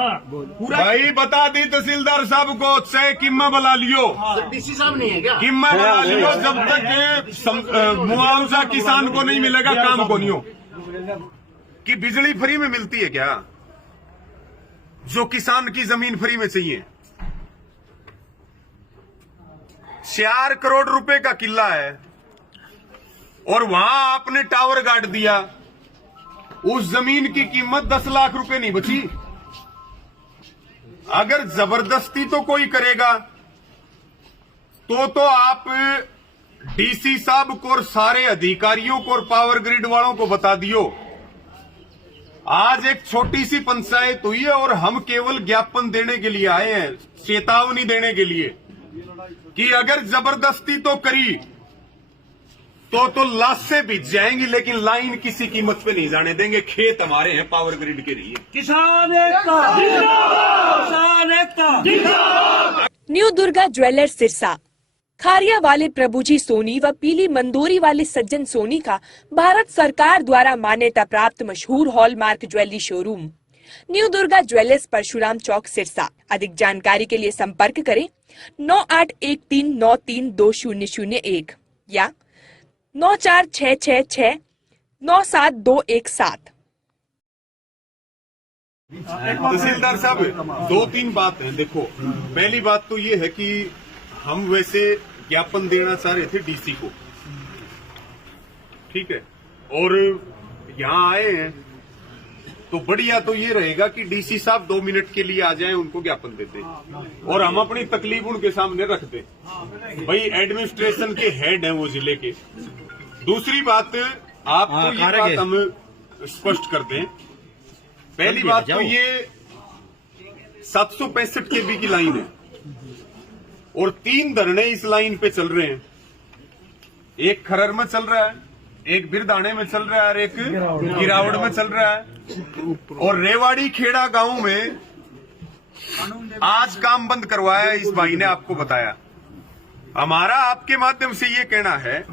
भाई बता दी तहसीलदार साहब को चाहे किम्मा बुला लियो, डीसी साहब नहीं है क्या? किम्मा बुला लियो, जब तक मुआवजा किसान को नहीं मिलेगा काम को नहीं हो। कि बिजली फ्री में मिलती है क्या जो किसान की जमीन फ्री में चाहिए? 4 करोड़ रुपए का किला है और वहां आपने टावर गाड़ दिया, उस जमीन की कीमत 10 लाख रुपए नहीं बची। अगर जबरदस्ती तो कोई करेगा तो आप डीसी साहब को और सारे अधिकारियों को और पावर ग्रिड वालों को बता दियो। आज एक छोटी सी पंचायत हुई है और हम केवल ज्ञापन देने के लिए आए हैं, चेतावनी देने के लिए कि अगर जबरदस्ती तो करी तो लाशें बिछ जाएंगी, लेकिन लाइन किसी कीमत पे नहीं जाने देंगे। खेत हमारे हैं, पावर ग्रिड के लिए। किसान एकता जिंदाबाद, किसान एकता जिंदाबाद। न्यू दुर्गा ज्वेलर्स सिरसा, खारिया वाले प्रभुजी सोनी व पीली मंदोरी वाले सज्जन सोनी का भारत सरकार द्वारा मान्यता प्राप्त मशहूर hallmark jewellery showroom new Durga jewellers, Parshuram Chowk, Sirsa. अधिक जानकारी के लिए संपर्क करें 9813932001 या 9466697217। तहसीलदार साहब 2-3 बात है। देखो, पहली बात तो ये है कि हम वैसे ज्ञापन देना चाह रहे थे डीसी को, ठीक है, और यहाँ आए हैं तो बढ़िया तो ये रहेगा कि डीसी साहब 2 मिनट के लिए आ जाएं, उनको ज्ञापन देते और हम अपनी तकलीफ उनके सामने रख दें। भाई एडमिनिस्ट्रेशन के हेड हैं वो जिले के। दूसरी बात, आपको ये बात हम स्पष्ट कर दें। पहली बात तो ये 765 केबी की लाइन है और 3 धरने इस लाइन पे चल रहे हैं। एक खरर में चल रहा है, एक बिरदाने में चल रहा है और एक गिरावड़ में चल रहा है। और रेवाड़ी खेड़ा गांव में आज काम बंद करवाया इस भाई ने, आपको बताया। हमारा आपके माध्यम से ये कहना है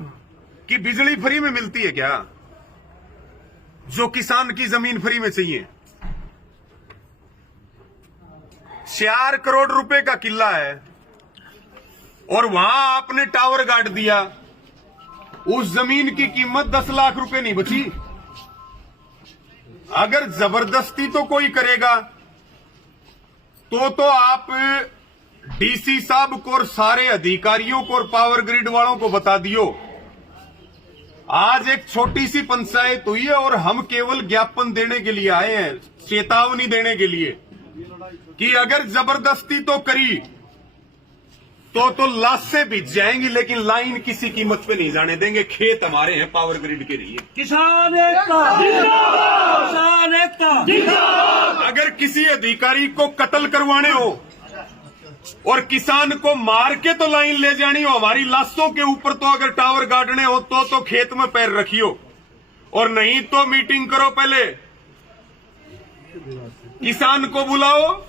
कि बिजली फ्री में मिलती है क्या जो किसान की जमीन फ्री में चाहिए? 4 करोड़ रुपए का किला है और वहां आपने टावर गाड़ दिया, उस जमीन की कीमत 10 लाख रुपए नहीं बची। अगर जबरदस्ती तो कोई करेगा तो आप डीसी साहब को और सारे अधिकारियों को और पावर ग्रिड वालों को बता दियो। आज एक छोटी सी पंचायत हुई है और हम केवल ज्ञापन देने के लिए आए हैं, चेतावनी देने के लिए कि अगर जबरदस्ती तो करी तो लाशें बिछ जाएंगी, लेकिन लाइन किसी कीमत पे नहीं जाने देंगे। खेत हमारे हैं, पावर ग्रिड के लिए। किसान एकता जिंदाबाद, किसान एकता जिंदाबाद। अगर किसी अधिकारी को कत्ल करवाने हो और किसान को मार के तो लाइन ले जानी हो, हमारी लाशों के ऊपर तो अगर टावर गाड़ने हो तो खेत में पैर रखियो, और नहीं तो मीटिंग करो। पहले किसान को बुलाओ,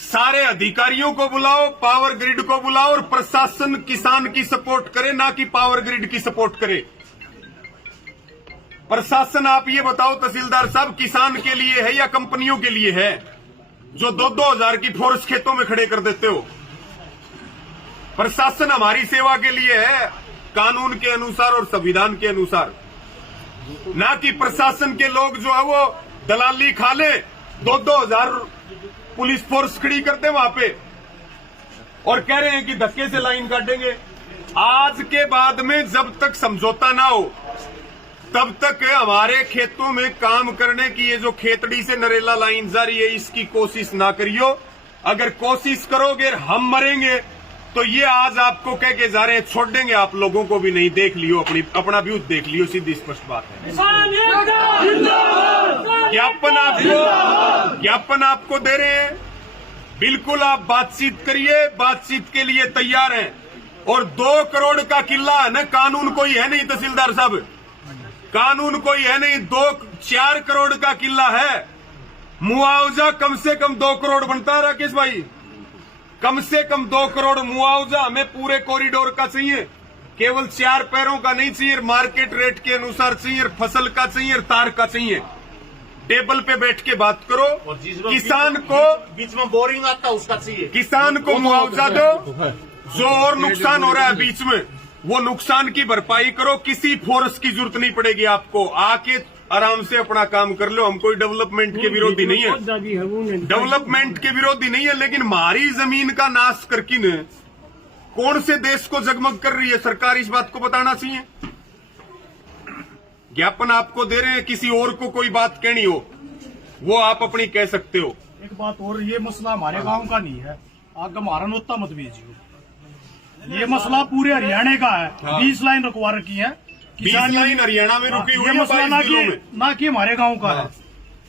सारे अधिकारियों को बुलाओ, पावर ग्रिड को बुलाओ, और प्रशासन किसान की सपोर्ट करे, ना कि पावर ग्रिड की सपोर्ट करे। प्रशासन, आप ये बताओ तहसीलदार साहब, किसान के लिए है या कंपनियों के लिए है जो 2-2 हजार की फोर्स खेतों में खड़े कर देते हो? प्रशासन हमारी सेवा के लिए है, कानून के अनुसार और संविधान के अनुसार, ना कि प्रशासन के लोग जो है वो दलाली खा ले, 2-2 हजार पुलिस फोर्स खड़ी करते वहां पे और कह रहे हैं कि धक्के से लाइन काटेंगे। आज के बाद में जब तक समझौता ना हो तब तक हमारे खेतों में काम करने की ये जो खेतड़ी से नरेला लाइन जारी है, इसकी कोशिश ना करियो। अगर कोशिश करोगे हम मरेंगे तो ये आज आपको कह के जा रहे हैं, छोड़ देंगे आप लोगों को भी नहीं। देख लियो, अपना व्यू देख लियो, सीधी स्पष्ट बात है। ज्ञापन आपको दे रहे हैं, बिल्कुल आप बातचीत करिए, बातचीत के लिए तैयार हैं। और 2 करोड़ का किला है ना, कानून कोई है नहीं तहसीलदार साहब, कानून कोई है नहीं। 4 करोड़ का किला है, मुआवजा कम से कम 2 करोड़ बनता है राकेश भाई, कम से कम 2 करोड़ मुआवजा हमें पूरे कॉरिडोर का चाहिए, केवल 4 पैरों का नहीं चाहिए, मार्केट रेट के अनुसार चाहिए, फसल का चाहिए, तार का चाहिए। टेबल पे बैठ के बात करो। और जिसमें किसान को बीच में बोरिंग आता है उसका चाहिए। किसान को मुआवजा दो। जो और नुकसान हो रहा है बीच में, वो नुकसान की भरपाई करो। किसी फोर्स की जरूरत नहीं पड़ेगी आपको, आके आराम से अपना काम कर लो। हम कोई डेवलपमेंट के विरोधी नहीं है, डेवलपमेंट के विरोधी नहीं है, लेकिन हमारी जमीन का नाश करके न कौन से देश को जगमग कर रही है सरकार, इस बात को बताना चाहिए। ज्ञापन आपको दे रहे हैं, किसी और को कोई बात कहनी हो वो आप अपनी कह सकते हो। एक बात और, ये मसला हमारे गांव का नहीं है, आग हमारा नोता मत भेजियो। ये मसला पूरे हरियाणा का है। 20 लाइन रखवा रखी है 20 लाइन हरियाणा में रुकी हुई ये है, मसला 22 जिलों में। ना कि हमारे गांव का है।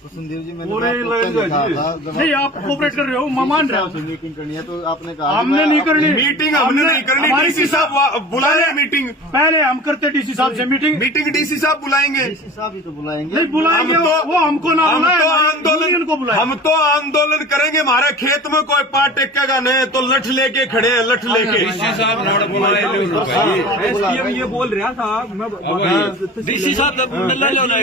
संदीप जी, मैंने पूरे आपको लाइन पहले कहा था, जब नहीं, आप कोऑपरेट कर रहे हो, मैं मान रहा आपसे हूँ। मीटिंग करनी है तो आपने कहा हमने मैं नहीं अपनी- करनी। मीटिंग हमने नहीं करनी, हमारी डीसी साहब बुला रहे हैं मीटिंग। पहले हम करते डीसी साहब से मीटिंग। मीटिंग डीसी साहब बुलाएंगे। डीसी साहब ही तो बुलाएंगे। नहीं बुलाएंगे, हम तो- वो हमको ना हम बुलाए, तो यूनियन को बुलाए। हम तो आंदोलन करेंगे। हमारे खेत में कोई पार टेकेगा नहीं तो लठ लेके खड़े हैं, लठ लेके। एसडीएम ये बोल रहा था, मैं डीसी साहब मिलने ना ना,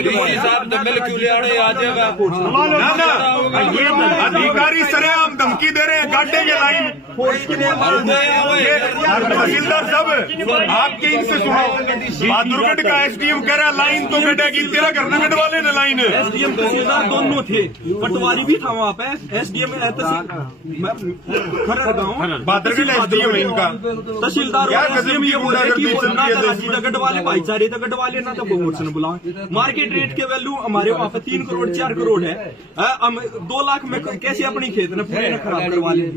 ये अधिकारी सरेआम धमकी दे रहे हैं, गाड़े के लाइन। तहसीलदार साहब, आपके इनसे सुनो, बहादुरगढ़ का एसडीएम कह रहा है लाइन तो गड्ढेगी, तेरा घर न गढ़वाले ने लाइन। एसडीएम तहसीलदार दोनों थे, पटवारी भी था वहाँ पे। एसडीएम खरड़ गाँव बहादुरगढ़ एसडीएम है इनका। तहसीलदार क्या और SDM ये बोल रहे हैं कि गुंडागर्दी चल ना रही है देश तलाशी तगड़ वाले भाईचारे तगड़ वाले ना तो प्रमोशन बुलाओ। मार्केट रेट के वैल्यू हमारे वहाँ पे 3 करोड़ 4 करोड़ है। हम 2 लाख में कैसे अपनी खेत ने पूरे न खराब करवा ले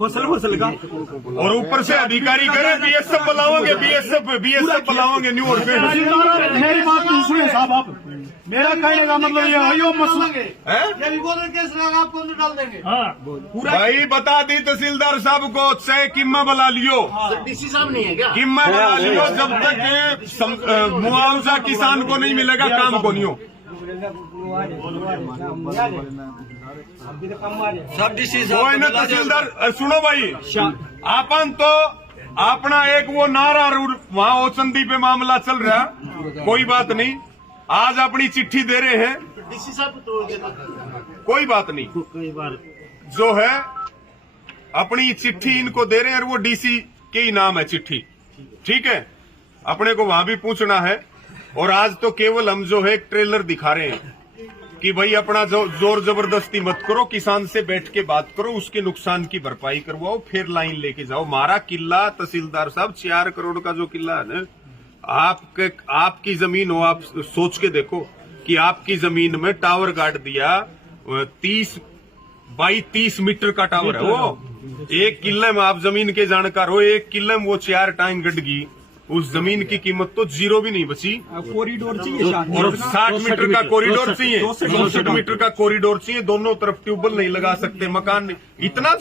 फसल का। और ऊपर से अधिकारी करे बीएसएफ बुलाओगे, बीएसएफ बुलाओगे न्यू और पे। तहसीलदार, मेरी बात तो सुनिए साहब, आप मेरा कहने का मतलब ये है, यो मसला ये भी बोलेंगे केस लगा आपको अंदर डाल देंगे। हाँ, भाई बता दी तहसीलदार साहब को, चाहे किम्मा बुला लियो, डीसी साहब नहीं है क्या? किम्मा बुला लियो, जब तक ये मुआवजा किसान को नहीं मिलेगा काम को नहीं हो। सब डीसी वो है ना तहसीलदार, सुनो भाई, आपन तो अपना एक वो नारा वहाँ ओचंदी पे मामला चल रहा, कोई बात नहीं। आज अपनी चिट्ठी दे रहे हैं, डीसी साहब को तोड़ देना। कोई बात नहीं। कई बार जो है अपनी चिट्ठी इनको दे रहे हैं और वो डीसी के ही नाम है चिट्ठी, ठीक है। अपने को वहां भी पूछना है। और आज तो केवल हम जो है एक ट्रेलर दिखा रहे हैं कि भाई अपना जो जोर जबरदस्ती मत करो, किसान से बैठ के बात करो, उसके नुकसान की भरपाई करवाओ, फिर लाइन लेके जाओ। हमारा किला तहसीलदार साहब 4 करोड़ का जो किला है ना, आपकी जमीन हो, आप सोच के देखो कि आपकी जमीन में टावर गाड़ दिया, 30 बाई 30 मीटर का टावर है वो। एक किले में, आप जमीन के जानकार हो, एक किले में वो 4 टांग गड़गी, उस जमीन की कीमत तो 0 भी नहीं बची। कॉरिडोर चाहिए और 60 मीटर का कॉरिडोर चाहिए, 64 मीटर का कॉरिडोर चाहिए, दोनों तरफ ट्यूबवेल नहीं लगा सकते, मकान नहीं, इतना